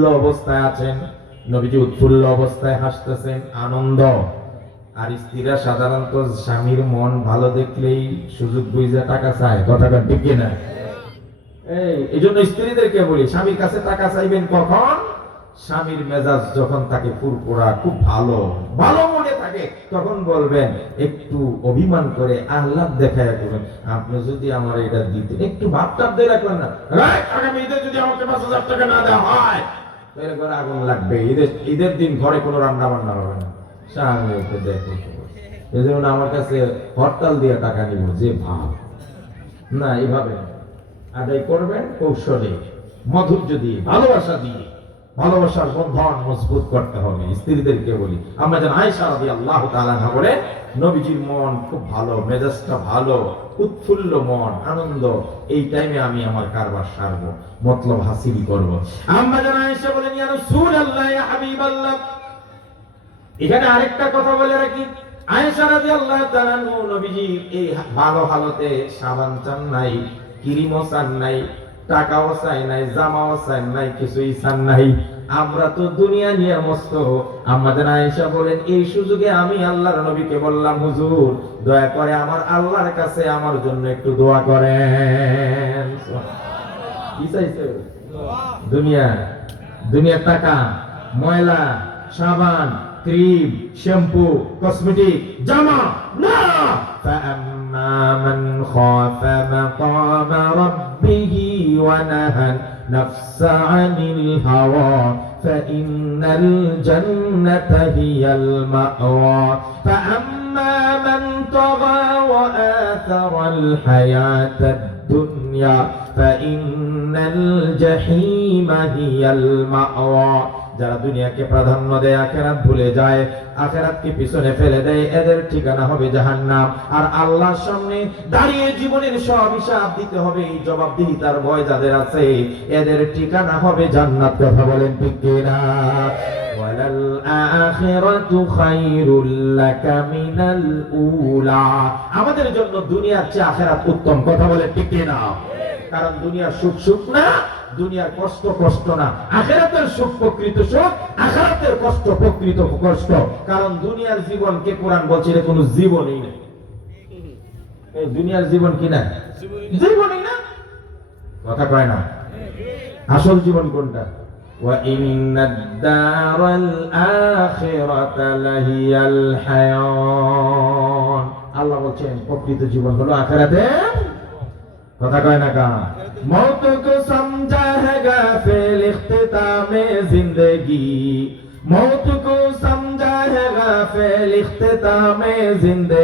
অবস্থায় আছেন, নবীজি উৎফুল্ল অবস্থায় হাসতেছেন, আনন্দ। আর স্ত্রীরা সাধারণত স্বামীর মন ভালো দেখলেই সুযোগ বুঝে টাকা চায়। কথাটা ঠিক কিনা? এই জন্য স্ত্রীদেরকে বলি, স্বামীর কাছে টাকা চাইবেন কখন? স্বামীর মেজাজ যখন তাকে ফুরফুরা, খুব ভালো ভালো মনে থাকে, তখন বলবেন, একটু অভিমান করে আহ্লাদ দেখায় করবেন আপনি যদি আমার এটা দিতেন একটু ভাবটাপ দিয়ে রাখবেন না। আগামী ঈদে যদি আমাকে পাঁচ হাজার টাকা না দেওয়া হয় ঘরে আগুন লাগবে। ঈদের ঈদের দিন ঘরে কোনো রান্না বান্না হবে না। সাহায্য দেখো এই জন্য আমার কাছে হরতাল দিয়ে টাকা নিব, যে ভাব। না এইভাবে আদায় করবেন কৌশলে, মাধুর্য দিয়ে, ভালোবাসা দিয়ে। ভালোবাসার বন্ধন মজবুত করতে হবে। স্ত্রীদেরকে বলি, আমরা যেন আয়সা রাদি আল্লাহ বলে, নবীজির মন খুব ভালো, মেজাজটা ভালো, উৎফুল্ল মন, আনন্দ, এই টাইমে আমি আমার কারবার সারবো, মতলব হাসিল করব। আমরা যেন আয়সা বলেন ইয়া রাসূলুল্লাহ, ইয়া হাবিবাল্লাহ। এখানে আরেকটা কথা বলে রাখি। আয়েশা রাদিয়াল্লাহু তাআলা নবীজি এই ভালো হালতে সাবান চান নাই, ক্রিমও চান নাই টাকাও চাই নাই জামাও চান নাই কিছুই চান নাই আমরা তো দুনিয়া নিয়ে মস্ত আমাদের আয়েশা বলেন এই সুযোগে আমি আল্লাহর নবীকে বললাম হুজুর দয়া করে আমার আল্লাহর কাছে আমার জন্য একটু দোয়া করেন কি চাইছে দুনিয়া দুনিয়ার টাকা ময়লা সাবান ক্রিম শ্যাম্পু কসমেটিক জামা না فأما من خاف مقام ربه ونهى النفس عن الهوى فإن الجنة هي المأوى. فأما من طغى وآثر الحياة الدنيا فإن الجحيم هي المأوى. যারা দুনিয়াকে প্রাধান্য দেয়, আখেরাত ভুলে যায়, আখেরাতকে পিছনে ফেলে দেয়, এদের ঠিকানা হবে জাহান্নাম। আর আল্লাহর সামনে দাঁড়িয়ে জীবনের সব হিসাব দিতে হবে, এই জবাবদিহিতার ভয় যাদের আছে, এদের ঠিকানা হবে জান্নাত, কথা বলেন ঠিক কিনা? আমাদের জন্য দুনিয়ার চেয়ে আখেরাত উত্তম, কথা বলেন ঠিক কিনা? কারণ দুনিয়ার সুখ সুখ না দুনিয়ার কষ্ট কষ্ট না আখেরাতের সুখ প্রকৃত সুখ আখেরাতের কষ্ট প্রকৃত কষ্ট কারণ দুনিয়ার জীবনকে কোরআন বলছে এটা কোনো জীবনই নেই এই দুনিয়ার জীবন কি না জীবনই না কথা কয় না আসল জীবন কোনটা وإن الدار الآخرة لهي الحيوان আল্লাহ বলছেন প্রকৃত জীবন হলো আখেরাতে कथा कहे ना का मौत को समझा है फिर इख्तिता में ज़िंदगी। मौत को समझाएगा फिर इख्तिता में ज़िंदगी।